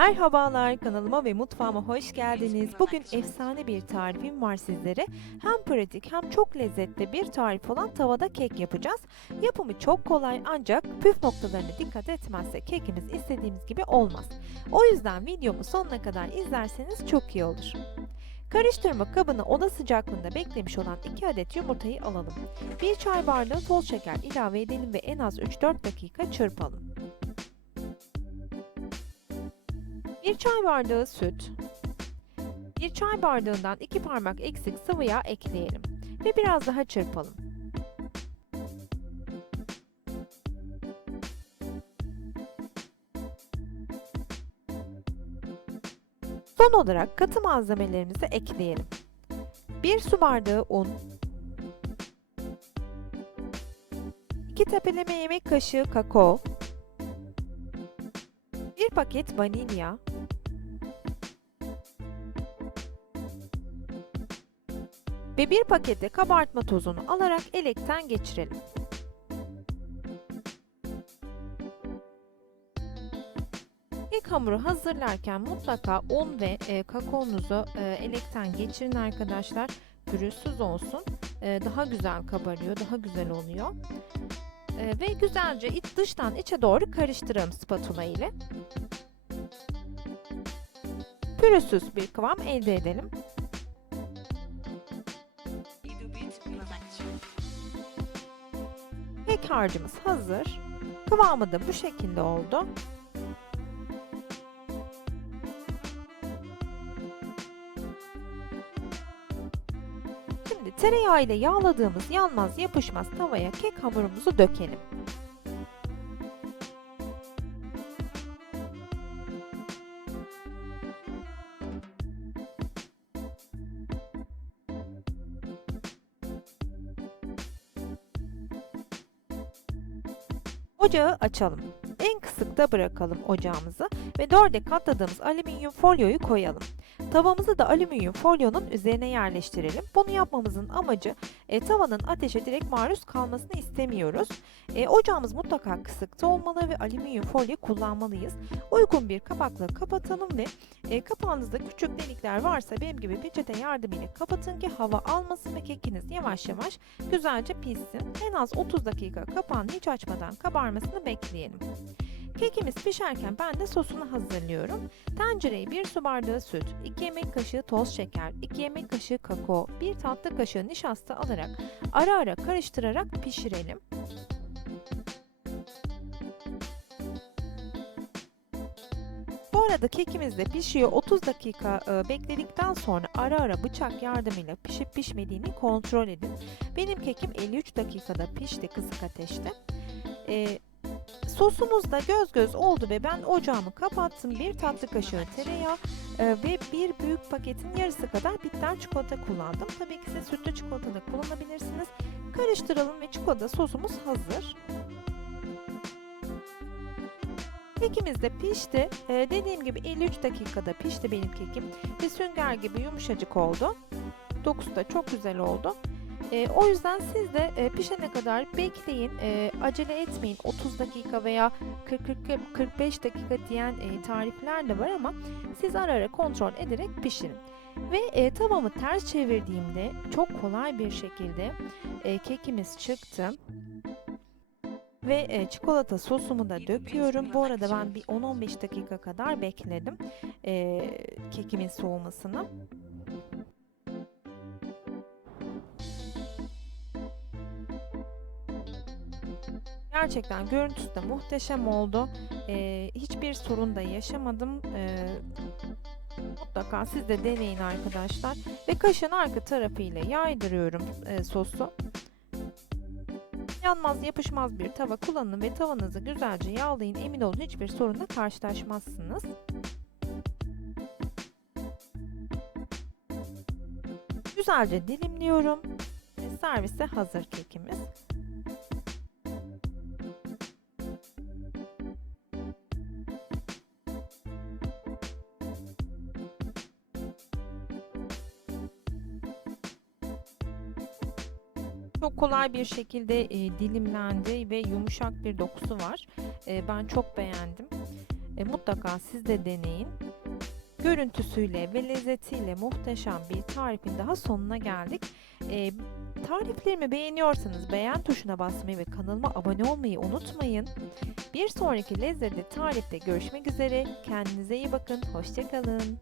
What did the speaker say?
Merhabalar kanalıma ve mutfağıma hoş geldiniz. Bugün efsane bir tarifim var sizlere. Hem pratik hem çok lezzetli bir tarif olan tavada kek yapacağız. Yapımı çok kolay ancak püf noktalarına dikkat etmezsek kekimiz istediğimiz gibi olmaz. O yüzden videomu sonuna kadar izlerseniz çok iyi olur. Karıştırma kabına oda sıcaklığında beklemiş olan 2 adet yumurtayı alalım. 1 çay bardağı toz şeker ilave edelim ve en az 3-4 dakika çırpalım. 1 çay bardağı süt, 1 çay bardağından 2 parmak eksik sıvı yağ ekleyelim ve biraz daha çırpalım. Son olarak katı malzemelerimizi ekleyelim. 1 su bardağı un, 2 tepeleme yemek kaşığı kakao, 1 paket vanilya, ve bir pakette kabartma tozunu alarak elekten geçirelim. İlk hamuru hazırlarken mutlaka un ve e, kakaonuzu e, elekten geçirin arkadaşlar. Pürüzsüz olsun. E, daha güzel kabarıyor, daha güzel oluyor. E, ve güzelce iç, dıştan içe doğru karıştıralım spatula ile. Pürüzsüz bir kıvam elde edelim. Harcımız hazır. Kıvamı da bu şekilde oldu. Şimdi tereyağı ile yağladığımız yanmaz yapışmaz tavaya kek hamurumuzu dökelim. Ocağı açalım. En kısıkta bırakalım ocağımızı ve dörde katladığımız alüminyum folyoyu koyalım. Tavamızı da alüminyum folyonun üzerine yerleştirelim. Bunu yapmamızın amacı e, tavanın ateşe direkt maruz kalmasını istemiyoruz. E, ocağımız mutlaka kısıkta olmalı ve alüminyum folyo kullanmalıyız. Uygun bir kapakla kapatalım ve e, kapağınızda küçük delikler varsa benim gibi peçete yardımıyla kapatın ki hava almasın ve kekiniz yavaş yavaş güzelce pişsin. En az 30 dakika kapağını hiç açmadan kabarmasını bekleyelim. Kekimiz pişerken ben de sosunu hazırlıyorum. Tencereye 1 su bardağı süt, 2 yemek kaşığı toz şeker, 2 yemek kaşığı kakao, 1 tatlı kaşığı nişasta alarak ara ara karıştırarak pişirelim. Bu arada kekimiz de pişiyor. 30 dakika e, bekledikten sonra ara ara bıçak yardımıyla pişip pişmediğini kontrol edin. Benim kekim 53 dakikada pişti kısık ateşte. E, Sosumuz da göz göz oldu ve ben ocağımı kapattım. Bir tatlı kaşığı tereyağı e, ve bir büyük paketin yarısı kadar bitter çikolata kullandım. Tabii ki siz sütlü çikolata da kullanabilirsiniz. Karıştıralım ve çikolata sosumuz hazır. Kekimiz de pişti. Ee, dediğim gibi 53 dakikada pişti benim kekim. Ve sünger gibi yumuşacık oldu. Dokusu da çok güzel oldu. E, o yüzden siz de e, pişene kadar bekleyin, e, acele etmeyin. 30 dakika veya 40-45 dakika diyen e, tarifler de var ama siz ara ara kontrol ederek pişirin. Ve e, tavamı ters çevirdiğimde çok kolay bir şekilde e, kekimiz çıktı. Ve e, çikolata sosumu da döküyorum. Bu arada ben bir 10-15 dakika kadar bekledim e, kekimin soğumasını. Gerçekten görüntüsü de muhteşem oldu. Ee, hiçbir sorun da yaşamadım. Ee, mutlaka siz de deneyin arkadaşlar. Ve kaşığın arka tarafıyla yaydırıyorum e, sosu. Yanmaz yapışmaz bir tava kullanın ve tavanızı güzelce yağlayın. Emin olun hiçbir sorunla karşılaşmazsınız. Güzelce dilimliyorum. Servise hazır kekimiz. Çok kolay bir şekilde e, dilimlendi ve yumuşak bir dokusu var. E, ben çok beğendim. E, mutlaka siz de deneyin. Görüntüsüyle ve lezzetiyle muhteşem bir tarifin daha sonuna geldik. E, tariflerimi beğeniyorsanız beğen tuşuna basmayı ve kanalıma abone olmayı unutmayın. Bir sonraki lezzetli tarifte görüşmek üzere. Kendinize iyi bakın. Hoşçakalın.